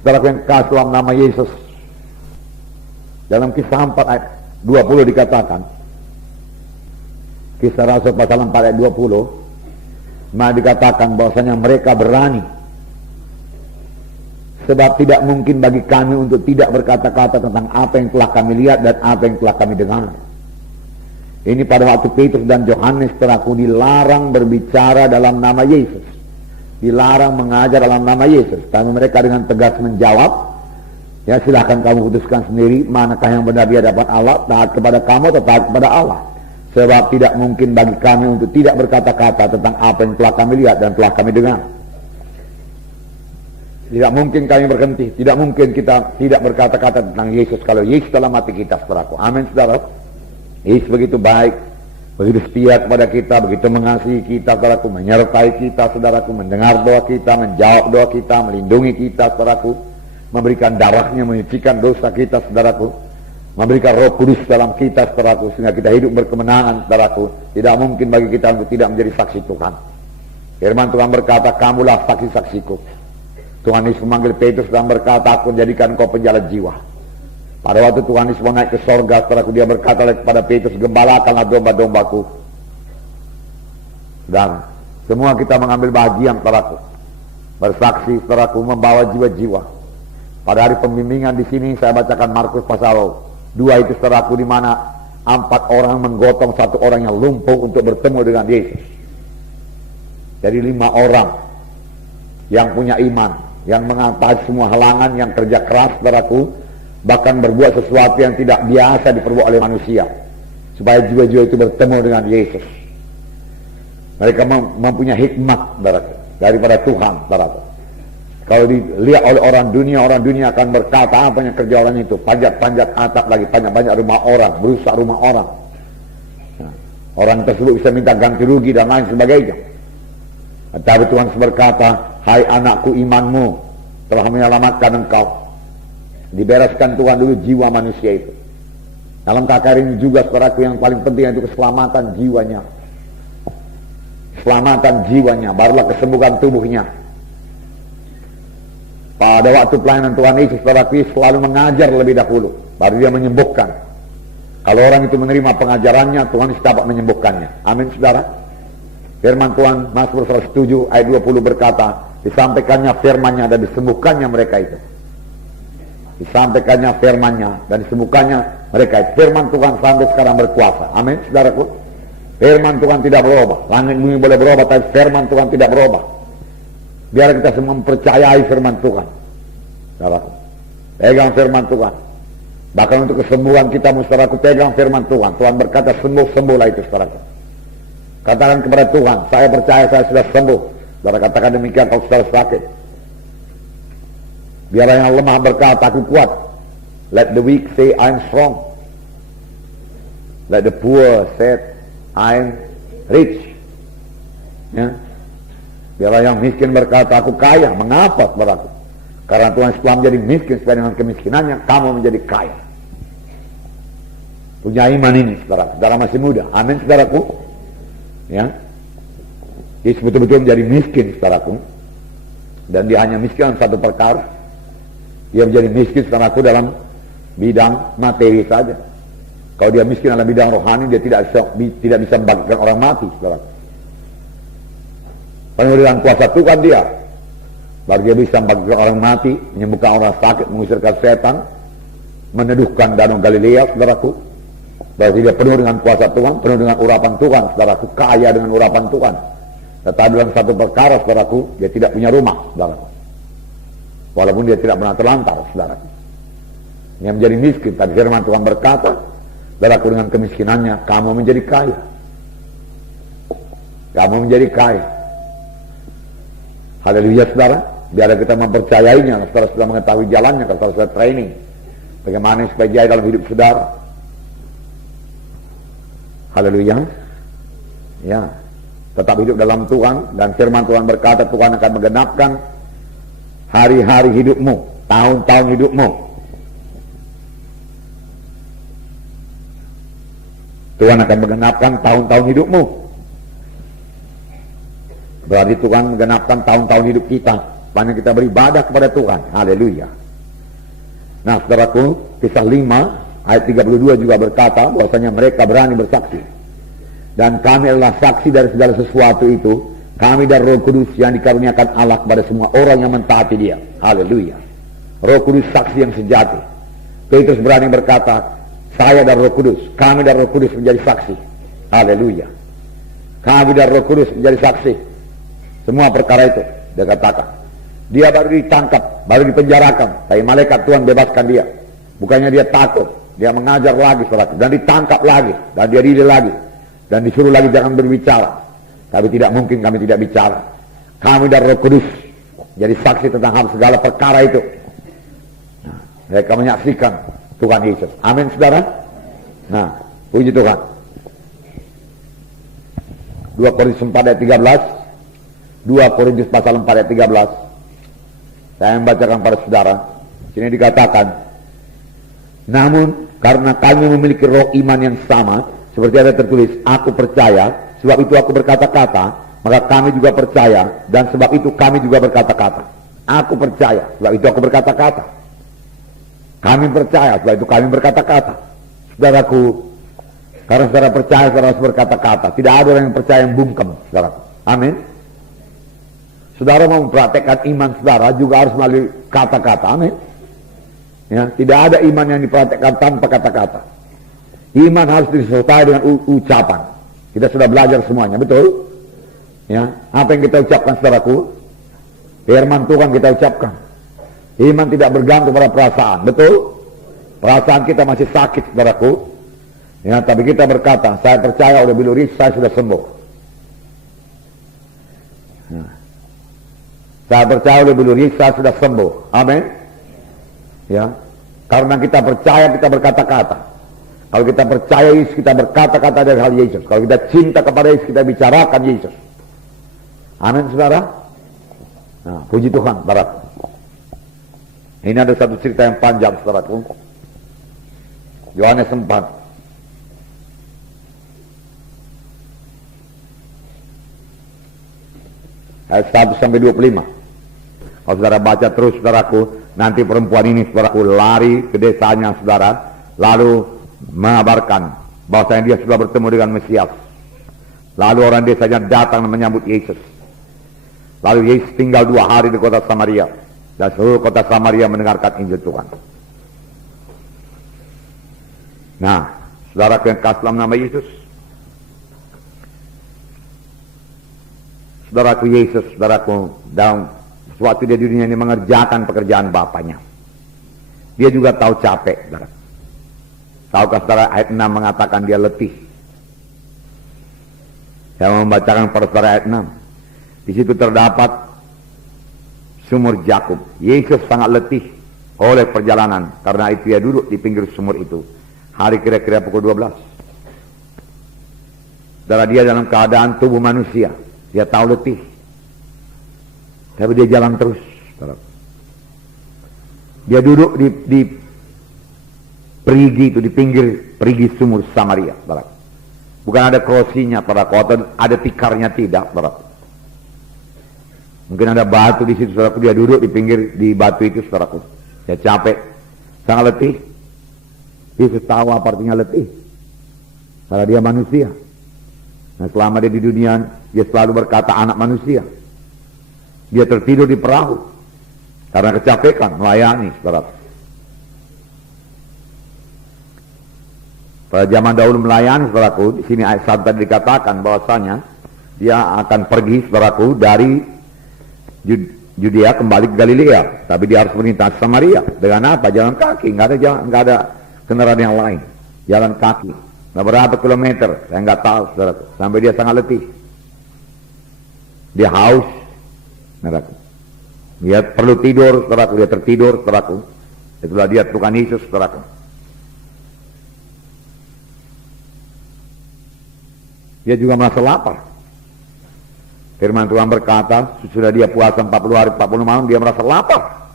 Saudara yang kasih dalam nama Yesus, dalam Kisah 4 ayat 20 dikatakan, Kisah Rasul pasal 4 ayat 20, maka dikatakan bahwasanya mereka berani, sebab tidak mungkin bagi kami untuk tidak berkata-kata tentang apa yang telah kami lihat dan apa yang telah kami dengar. Ini pada waktu Petrus dan Yohanes saudaraku dilarang berbicara dalam nama Yesus, dilarang mengajar dalam nama Yesus. Tapi mereka dengan tegas menjawab, ya silahkan kamu putuskan sendiri manakah yang benar di hadapan Allah, taat kepada kamu atau taat kepada Allah. Sebab tidak mungkin bagi kami untuk tidak berkata-kata tentang apa yang telah kami lihat dan telah kami dengar. Tidak mungkin kami berhenti, tidak mungkin kita tidak berkata-kata tentang Yesus kalau Yesus dalam hati kita, saudaraku. Amin, saudara. Yesus begitu baik, begitu setia kepada kita, begitu mengasihi kita, saudaraku, menyertai kita, saudaraku, mendengar doa kita, menjawab doa kita, melindungi kita, saudaraku, memberikan darahnya, menyucikan dosa kita, saudaraku, memberikan Roh Kudus dalam kita, saudaraku, sehingga kita hidup berkemenangan, saudaraku. Tidak mungkin bagi kita untuk tidak menjadi saksi Tuhan. Firman Tuhan berkata, kamulah saksi-saksiku. Tuhan Yesus memanggil Petrus dan berkata, aku jadikan kau penjala jiwa. Pada waktu Tuhan Yesus mau naik ke sorga, saudaraku, dia berkata kepada Petrus, gembalakanlah domba-dombaku. Dan semua kita mengambil bagian, saudaraku, bersaksi, saudaraku, membawa jiwa-jiwa. Pada hari pembimbingan di sini saya bacakan Markus pasal 2 itu, saudaraku, di mana 4 orang menggotong 1 orang yang lumpuh untuk bertemu dengan Yesus. Jadi 5 orang yang punya iman, yang mengatasi semua halangan, yang kerja keras, saudaraku, bahkan berbuat sesuatu yang tidak biasa diperbuat oleh manusia, supaya jiwa-jiwa itu bertemu dengan Yesus. Mereka mempunyai hikmat, saudaraku, daripada Tuhan, saudaraku. Kalau dilihat oleh orang dunia akan berkata, apa yang kerja orang itu? Panjat-panjat atap lagi, panjat-panjat rumah orang, berusak rumah orang. Nah, orang tersebut bisa minta ganti rugi dan lain sebagainya. Tapi Tuhan berkata, hai anakku, imanmu telah menyelamatkan engkau. Dibereskan Tuhan dulu jiwa manusia itu. Dalam KKR ini juga, saudaraku, yang paling penting itu keselamatan jiwanya. Keselamatan jiwanya, barulah kesembuhan tubuhnya. Pada waktu pelayanan Tuhan Yesus, saudaraku, selalu mengajar lebih dahulu, baru dia menyembuhkan. Kalau orang itu menerima pengajarannya, Tuhan Yesus dapat menyembuhkannya. Amin, saudara. Firman Tuhan Mazmur 107 ayat 20 berkata, disampaikannya firman-Nya dan disembuhkannya mereka itu. Disampaikannya firman-Nya dan disembuhkannya mereka itu. Firman Tuhan sampai sekarang berkuasa. Amin, saudaraku. Firman Tuhan tidak berubah. Langit bumi boleh berubah, tapi firman Tuhan tidak berubah. Biar kita semua mempercayai firman Tuhan, saudaraku. Pegang firman Tuhan. Bahkan untuk kesembuhan kita, saudaraku, pegang firman Tuhan. Tuhan berkata, sembuh-sembuhlah itu, saudaraku. Katakan kepada Tuhan, saya percaya saya sudah sembuh. Saudara katakan demikian kalau sudah sakit. Biarlah yang lemah berkata, aku kuat. Let the weak say, I'm strong. Let the poor say, I'm rich. Ya. Biarlah yang miskin berkata, aku kaya. Mengapa, saudaraku? Karena Tuhan setelah menjadi miskin, supaya dengan kemiskinannya kamu menjadi kaya. Punya iman ini, saudara. Saudara masih muda. Amin, saudaraku. Ya, dia betul-betul menjadi miskin, saudaraku, dan dia hanya miskin dalam satu perkara. Dia menjadi miskin, saudaraku, dalam bidang materi saja. Kalau dia miskin dalam bidang rohani, dia tidak bisa membagikan orang mati, saudaraku. Penuh dengan kuasa Tuhan dia, baru dia bisa membagikan orang mati, menyembuhkan orang sakit, mengusirkan setan, meneduhkan danau Galilea, saudaraku. Berarti dia penuh dengan kuasa Tuhan, penuh dengan urapan Tuhan, saudaraku, kaya dengan urapan Tuhan. Tetapi dalam satu perkara, saudaraku, dia tidak punya rumah, saudaraku. Walaupun dia tidak pernah terlantar, saudaraku. Dia menjadi miskin, tapi firman Tuhan berkata, saudaraku, dengan kemiskinannya, kamu menjadi kaya. Kamu menjadi kaya. Haleluya, saudara. Biar kita mempercayainya, saudara sudah mengetahui jalannya, kalau sudah training. Bagaimana supaya jaya dalam hidup saudara. Haleluya. Ya, tetap hidup dalam Tuhan, dan firman Tuhan berkata Tuhan akan menggenapkan hari-hari hidupmu, tahun-tahun hidupmu. Tuhan akan menggenapkan tahun-tahun hidupmu. Berarti Tuhan menggenapkan tahun-tahun hidup kita. sepanjang kita beribadah kepada Tuhan. Haleluya. Nah, saudaraku, kisah 5 ayat 32 juga berkata bahwasanya mereka berani bersaksi. Dan kami adalah saksi dari segala sesuatu itu. Kami dan Roh Kudus yang dikaruniakan Allah kepada semua orang yang mentaati Dia. Haleluya. Roh Kudus saksi yang sejati. Petrus berani berkata, saya dan Roh Kudus, kami dan Roh Kudus menjadi saksi. Haleluya. Kami dan Roh Kudus menjadi saksi. Semua perkara itu dia katakan. Dia baru ditangkap, baru dipenjarakan, tapi malaikat Tuhan bebaskan dia. Bukannya dia takut, dia mengajar lagi saudara, dan ditangkap lagi, dan dia diri lagi, dan disuruh lagi jangan berbicara. Tapi tidak mungkin kami tidak bicara. Kami dan Roh Kudus jadi saksi tentang hal segala perkara itu. Nah, mereka menyaksikan Tuhan Yesus. Amin saudara. Nah, puji Tuhan. 2 Korintus 4 ayat 13. 2 Korintus pasal 4 ayat 13. Saya membacakan pada saudara. Sini dikatakan, namun karena kami memiliki roh iman yang sama, seperti ada tertulis, aku percaya, sebab itu aku berkata-kata, maka kami juga percaya, dan sebab itu kami juga berkata-kata. Aku percaya, sebab itu aku berkata-kata. Kami percaya, sebab itu kami berkata-kata. Saudaraku, karena saudara percaya, saudara harus berkata-kata. Tidak ada orang yang percaya yang bungkem, saudaraku. Amin. Saudara mau mempraktekkan iman saudara juga harus melalui kata-kata. Amin. Ya, tidak ada iman yang dipraktekkan tanpa kata-kata. Iman harus disertai dengan ucapan. Kita sudah belajar semuanya, betul? Ya, apa yang kita ucapkan saudaraku? Firman Tuhan kita ucapkan. Iman tidak bergantung pada perasaan, betul? Perasaan kita masih sakit saudaraku. Ya, tapi kita berkata, saya percaya oleh biluris saya sudah sembuh. Nah, saya percaya oleh biluris saya sudah sembuh. Amin. Ya, karena kita percaya kita berkata-kata. Kalau kita percaya Yesus, kita berkata-kata dari hal Yesus. Kalau kita cinta kepada Yesus, kita bicarakan Yesus. Amin, saudara. Nah, puji Tuhan, saudara. Ini ada satu cerita yang panjang, saudaraku. Yohanes 4. Ayat 1 sampai 25. Kalau saudara baca terus, saudaraku, nanti perempuan ini, saudaraku, lari ke desanya, saudara, lalu mengabarkan bahwasanya dia sudah bertemu dengan Mesias. Lalu orang desanya datang menyambut Yesus. Lalu Yesus tinggal 2 hari di kota Samaria, dan seluruh kota Samaria mendengarkan Injil Tuhan. Nah, saudara yang kasih dalam nama Yesus, saudaraku Yesus, saudaraku, dalam suatu dia di dunia ini mengerjakan pekerjaan Bapaknya. Dia juga tahu capek, saudara. Tahukah saudara, ayat 6 mengatakan dia letih. Saya membacakan pada saudara ayat 6. Di situ terdapat sumur Jakub. Yesus sangat letih oleh perjalanan, karena itu dia duduk di pinggir sumur itu. Hari kira-kira pukul 12. Saudara, dia dalam keadaan tubuh manusia. Dia tahu letih. Tapi dia jalan terus. Saudara. Dia duduk di perigi itu, di pinggir perigi sumur Samaria, saudara. Bukan ada krosinya, saudara, ada tikarnya, tidak, saudara. Mungkin ada batu di situ, saudara. Dia duduk di pinggir, di batu itu, saudara. Dia capek, sangat letih. Yesus tahu apa artinya letih, karena dia manusia. Nah, selama dia di dunia, dia selalu berkata anak manusia. Dia tertidur di perahu karena kecapekan melayani, saudara. Pada zaman dahulu melayani, saudaraku, di sini ayat 1 tadi dikatakan bahwasanya dia akan pergi, saudaraku, dari Yudea kembali ke Galilea, tapi dia harus melintasi Samaria. Dengan apa? Jalan kaki, nggak ada kendaraan yang lain. Jalan kaki. Nah, berapa kilometer? Saya nggak tahu, saudaraku. Sampai dia sangat letih. Dia haus, saudaraku. Dia perlu tidur, saudaraku. Dia tertidur, saudaraku. Itulah dia Tuhan Yesus, saudaraku. Dia juga merasa lapar. Firman Tuhan berkata, sudah dia puasa 40 hari 40 malam, dia merasa lapar.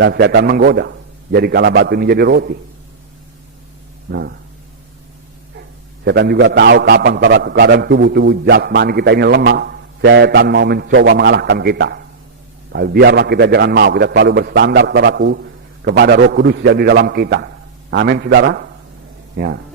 Dan setan menggoda. Jadi kala batu ini jadi roti. Nah, setan juga tahu kapan keadaan tubuh jasmani kita ini lemah. Setan mau mencoba mengalahkan kita. Tapi biarlah kita jangan mau, kita selalu bersandar saudaraku kepada Roh Kudus yang di dalam kita. Amin saudara. Ya.